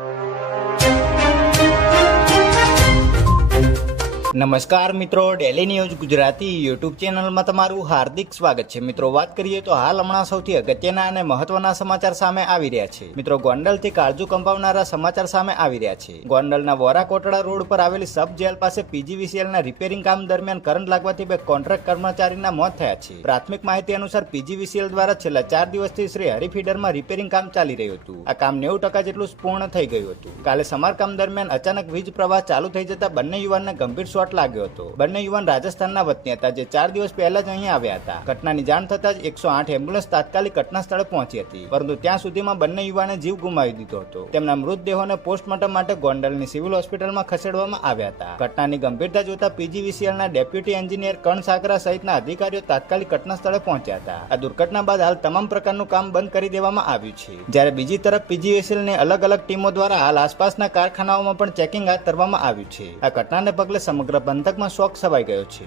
you. નમસ્કાર મિત્રો daily news Gujarati YouTube ચેનલમાં તમારું હાર્દિક સ્વાગત છે. મિત્રો, વાત કરીએ તો હાલ હમણાં સૌથી અગત્યના અને મહત્વના સમાચાર સામે આવી રહ્યા છે. મિત્રો, ગોંડલથી કાળજુ કંપાવનારા સમાચાર સામે આવી રહ્યા છે. ગોંડલના વોરા કોટડા રોડ પર આવેલી સબ જેલ પાસે પીજીવીસીએલના રિપેરિંગ કામ દરમિયાન કરંટ લાગવાથી બે કોન્ટ્રાક્ટ કર્મચારીના મોત થયા છે. પ્રાથમિક માહિતી અનુસાર પીજીવીસીએલ દ્વારા છેલ્લા ચાર દિવસથી શ્રી હરિફીડરમાં રિપેરિંગ કામ ચાલી રહ્યું હતું. આ કામ નેવું ટકા જેટલું પૂર્ણ થઈ ગયું હતું. કાલે સમારકામ દરમિયાન અચાનક વીજ પ્રવાહ ચાલુ થઈ જતા બંને યુવાનને ગંભીર શોટ લાગ્યો હતો. બંને યુવાન રાજસ્થાનના વતની હતા, જે ચાર દિવસ પહેલા જ અહીં આવ્યા હતા. ઘટનાની જાણ થતાં જ એકસો આઠ એમ્બ્યુલન્સ તાત્કાલિક ઘટના સ્થળે પહોંચી હતી. પરંતુ ત્યાં સુધીમાં બંને યુવાને જીવ ગુમાવી દીધો હતો. તેમના મૃતદેહોને પોસ્ટમોર્ટમ માટે ગોંડલની સિવિલ હોસ્પિટલમાં ખસેડવામાં આવ્યા હતા. ઘટનાની ગંભીરતા જોતા પીજીવીસીએલના ડેપ્યુટી એન્જિનિયર કણ સાગરા સહિતના અધિકારીઓ તાત્કાલિક ઘટના સ્થળે પહોંચ્યા હતા. આ દુર્ઘટના બાદ હાલ તમામ પ્રકારનું કામ બંધ કરી દેવામાં આવ્યું છે. જ્યારે બીજી તરફ પીજીવીસીએલની અલગ અલગ ટીમો દ્વારા હાલ આસપાસના કારખાનાઓમાં પણ ચેકિંગ હાથ ધરવામાં આવ્યું છે. આ ઘટનાને પગલે સમગ્ર પંથકમાં શોક છવાઈ ગયો છે.